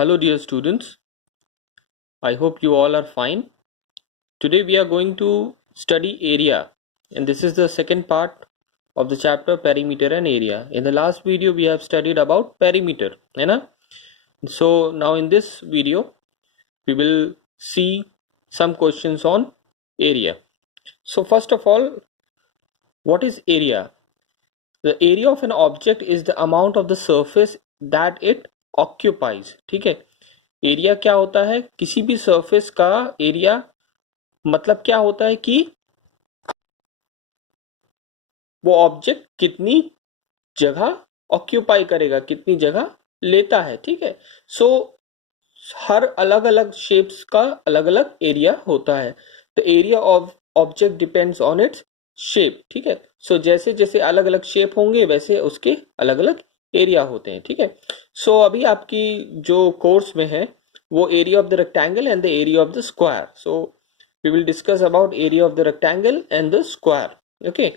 Hello dear students, I hope you all are fine. Today we are going to study area, and this is the second part of the chapter perimeter and area. In the last video we have studied about perimeter, है ना? So now in this video we will see some questions on area. So first of all, what is area? The area of an object is the amount of the surface that it occupies. ठीक है, area क्या होता है? किसी भी surface का area मतलब क्या होता है कि वो ऑब्जेक्ट कितनी जगह ऑक्यूपाई करेगा, कितनी जगह लेता है. ठीक है, सो हर अलग अलग शेप्स का अलग अलग एरिया होता है. The area of object depends on its shape. ठीक है, सो जैसे जैसे अलग अलग शेप होंगे वैसे उसके अलग अलग एरिया होते हैं. ठीक है, सो अभी आपकी जो कोर्स में है वो area of the rectangle and the area of the square. So we will discuss about area of the rectangle and the square. Okay,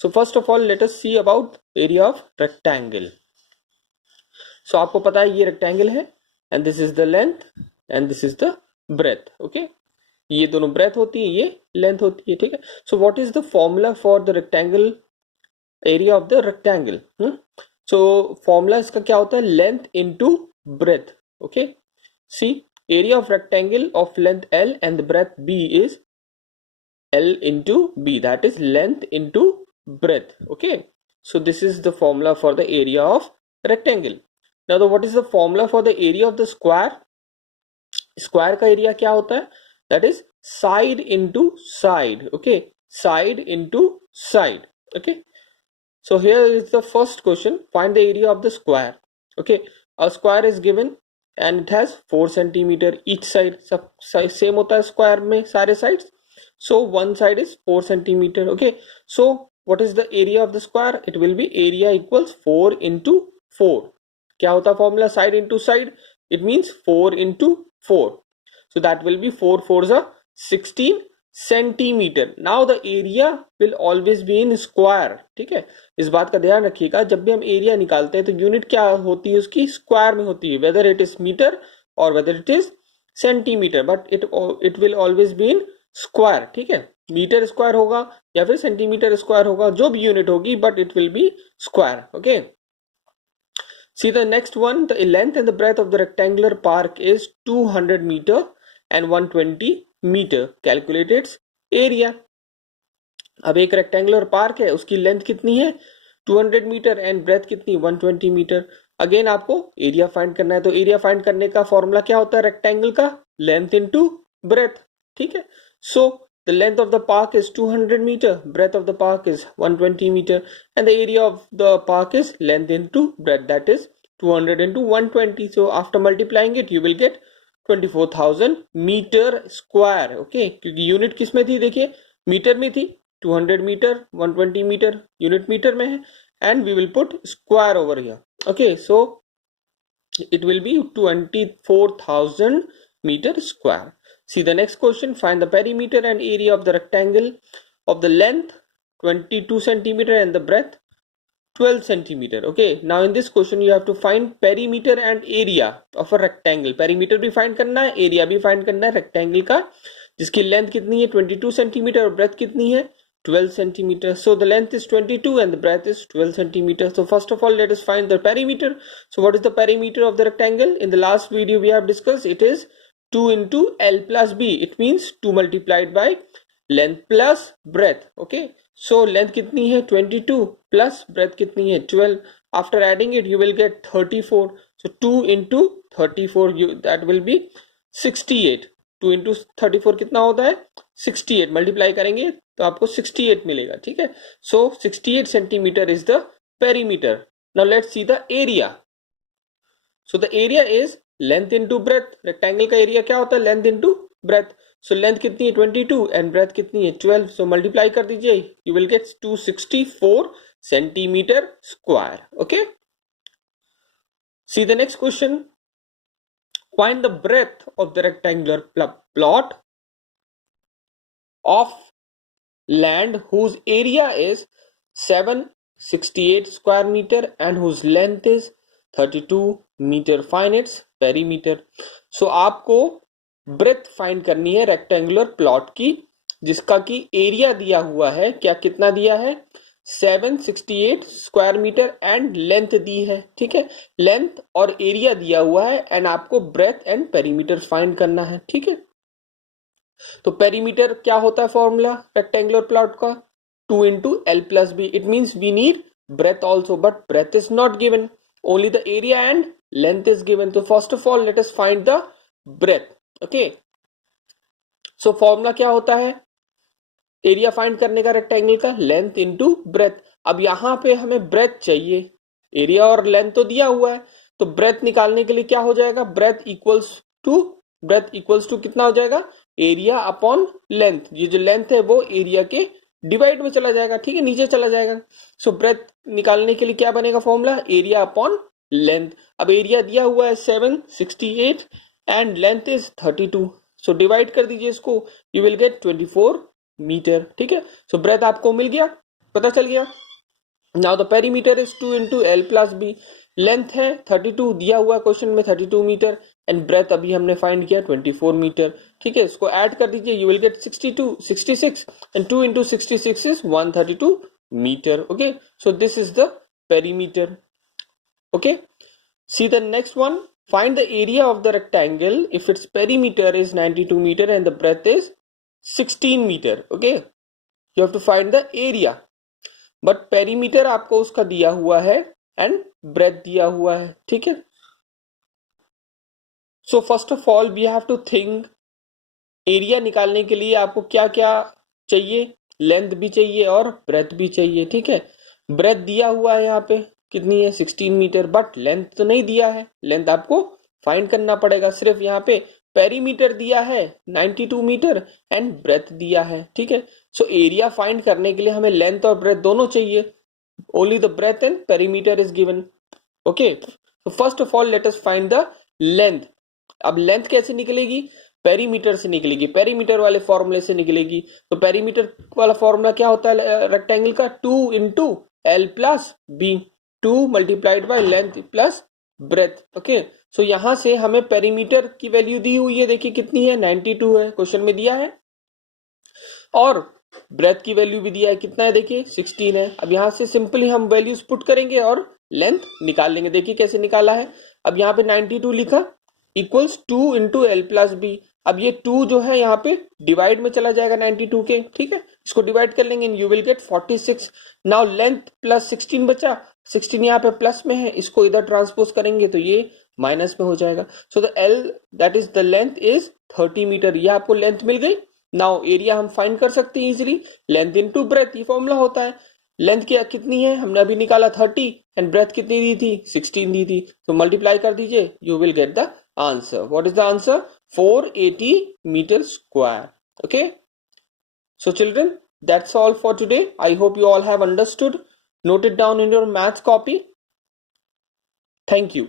so first of all let us see about area of rectangle. So आपको पता है ये rectangle है and this is the length and this is the breadth. Okay, ये दोनों breath होती है, ये लेंथ होती है. ठीक है, so what is the formula for the rectangle area of the rectangle? So formula इसका क्या होता है? Length into breadth. Okay, see area of rectangle of length L and the breadth B is L into B, that is length into breadth. Okay, so this is the formula for the area of rectangle. Now what is the formula for the area of the square? Square का area क्या होता है? That is side into side. Okay, side into side. Okay, so here is the first question. Find the area of the square. Okay, a square is given and it has 4 centimeter each side. सब same होता है square में सारे sides. So one side is 4 centimeter. Okay, so what is the area of the square? It will be area equals 4 into 4. क्या होता है formula? Side into side, it means 4 into 4. So that will be 4 4s are 16 centimeter. Now the area will always be in square. ठीक है, इस बात का ध्यान रखिएगा, जब भी हम एरिया निकालते हैं तो यूनिट क्या होती है उसकी? स्क्वायर में होती है, वेदर इट इज मीटर और whether it is centimetre, but it will always be in square. ठीक है, मीटर स्क्वायर होगा या फिर सेंटीमीटर स्क्वायर होगा, जो भी यूनिट होगी, but it will be square. Okay, see the next one. The length and the breadth of the rectangular park is 200 meter and 120 meter. Calculate its area. अब एक rectangular park है, उसकी length कितनी है? 200 मीटर एंड ब्रेथ कितनी? 120 metre. Again आपको area find करना है, तो एरिया फाइंड करने का फॉर्मूला क्या होता है रेक्टेंगल का? Length into breath. ठीक है, सो the length of the park is 200 meter, breadth of the park is 120 meter, and the area of the park is length into breadth, that is 200 into 120. So after multiplying it you will get 24,000 meter square. Okay, क्योंकि unit किस में थी? देखिए metre में थी. 200 metre 120 metre unit metre में है, and we will put square over here. Okay, so it will be 24,000 meter square. See the next question. Find the perimeter and area of the rectangle of the length 22 centimeter and the breadth 12 centimeter. Okay, now in this question you have to find perimeter and area of a rectangle. Perimeter भी find करना है, area भी find करना है rectangle का, जिसकी length कितनी है? 22 centimeter और breadth कितनी है? 12 centimeter. So the length is 22 and the breadth is 12 centimeter. So first of all let us find the perimeter. So what is the perimeter of the rectangle? In the last video we have discussed, it is 2 into L plus B. It means 2 multiplied by length plus breadth. Okay, so length कितनी है? 22 plus breadth कितनी है? 12. After adding it you will get 34. So 2 into 34, that will be 68. 2 into 34 कितना होता है? 68. Multiply करेंगे तो आपको 68 मिलेगा. ठीक है, so 68 centimeter is the perimeter. Now let's see the area. So the area is length into breadth. Rectangle का एरिया क्या होता है? Length into breadth. So length कितनी है? 22 एंड ब्रेथ कितनी है? 12. सो मल्टीप्लाई कर दीजिए, you will get 264 centimetre square. Okay, see the next question. Find the breadth of the rectangular plot of land whose area is 768 square meter and whose length is 32 meter. Find its perimeter. So आपको breadth find करनी है rectangular plot की, जिसका की area दिया हुआ है, क्या कितना दिया है, 768 स्क्वायर मीटर एंड लेंथ दी है, ठीक है, लेंथ और एरिया दिया हुआ है एंड आपको ब्रेथ एंड पेरीमीटर फाइंड करना है, ठीक है। तो पेरीमीटर क्या होता है फॉर्मूला रेक्टेंगुलर प्लॉट का, 2 into L plus B. It means we need breadth also, but breadth is not given. Only the area and length is given. So first of all, let us find the breadth. Okay. So formula क्या होता है area find करने का rectangle का, length into breath. अब यहां पे हमें ब्रेथ चाहिए, एरिया और लेंथ तो दिया हुआ है, तो ब्रेथ निकालने के लिए क्या हो जाएगा, ब्रेथ इक्वल्स टू कितना हो जाएगा, एरिया अपॉन लेंथ। ये जो लेंथ है वो एरिया के डिवाइड में चला जाएगा, ठीक है, नीचे चला जाएगा। सो ब्रेथ निकालने के लिए क्या बनेगा फॉर्मूला, एरिया अपॉन लेंथ। अब एरिया दिया हुआ है 768 and length is 32, so divide कर दीजिए इसको, यू विल गेट 24 मीटर, ठीक है। सो ब्रेथ आपको मिल गया, पता चल गया। Now the perimeter is 2 into L plus B। Length है 32 दिया हुआ क्वेश्चन में 32 मीटर एंड ब्रेथ अभी हमने फाइंड किया 24 मीटर, ठीक है। इसको ऐड कर दीजिए, you will get 66 and 2 into 66 is 132 metre. Okay, so this is the perimeter. Okay, see the next one, find the area of the rectangle if its perimeter is 92 meter and the breadth is 16 meter. Okay, you have to find the area, but perimeter आपको उसका दिया हुआ है and breadth दिया हुआ है, ठीक है। So first of all we have to think, area निकालने के लिए आपको क्या क्या चाहिए, लेंथ भी चाहिए और ब्रेथ भी चाहिए, ठीक है। ब्रेथ दिया हुआ है यहाँ पे कितनी है 16 मीटर, बट लेंथ तो नहीं दिया है, लेंथ आपको फाइंड करना पड़ेगा। सिर्फ यहाँ पे पेरीमीटर दिया है 92 मीटर एंड ब्रेथ दिया है, ठीक है। सो एरिया फाइंड करने के लिए हमें लेंथ और ब्रेथ दोनों चाहिए, only the breadth and perimeter is given. Okay, so first of all let us find the length। अब लेंथ कैसे निकलेगी, पेरीमीटर से निकलेगी, पेरीमीटर वाले फॉर्मूले से निकलेगी। तो पेरीमीटर वाला फॉर्मूला क्या होता है रेक्टेंगल का, 2 into L plus B, 2 multiplied by length plus breadth। Okay, so यहां से हमें पेरीमीटर की वैल्यू दी हुई है, देखिए कितनी है 92 है, क्वेश्चन में दिया है, और ब्रेथ की वैल्यू भी दिया है, कितना है देखिए 16 है। अब यहां से सिंपली हम वैल्यूज पुट करेंगे और लेंथ निकाल लेंगे, देखिए कैसे निकाला है। अब यहाँ पे 92 लिखा equals 2 into L plus B। अब ये 2 जो है यहाँ पे डिवाइड में चला जाएगा 92 के, ठीक है, इसको डिवाइड कर लेंगे, you will gate 46। Now length plus 16 बचा, 16 यहाँ पे प्लस में है, इसको इधर ट्रांसपोज करेंगे तो ये माइनस में हो जाएगा। So the L that is the length is 30 metre, ये आपको लेंथ मिल गई। नाउ एरिया हम फाइंड कर सकते हैं इजीली, लेंथ इनटू ब्रेथ, ये फॉर्मूला होता है। लेंथ क्या कितनी है हमने अभी निकाला 30 एंड ब्रेथ कितनी दी थी 16 दी थी, तो मल्टीप्लाई कर दीजिए, you will get the answer. What is the answer, 480 metre square. Okay, so children, that's all for today. I hope you all have understood. Note it down in your maths copy. Thank you.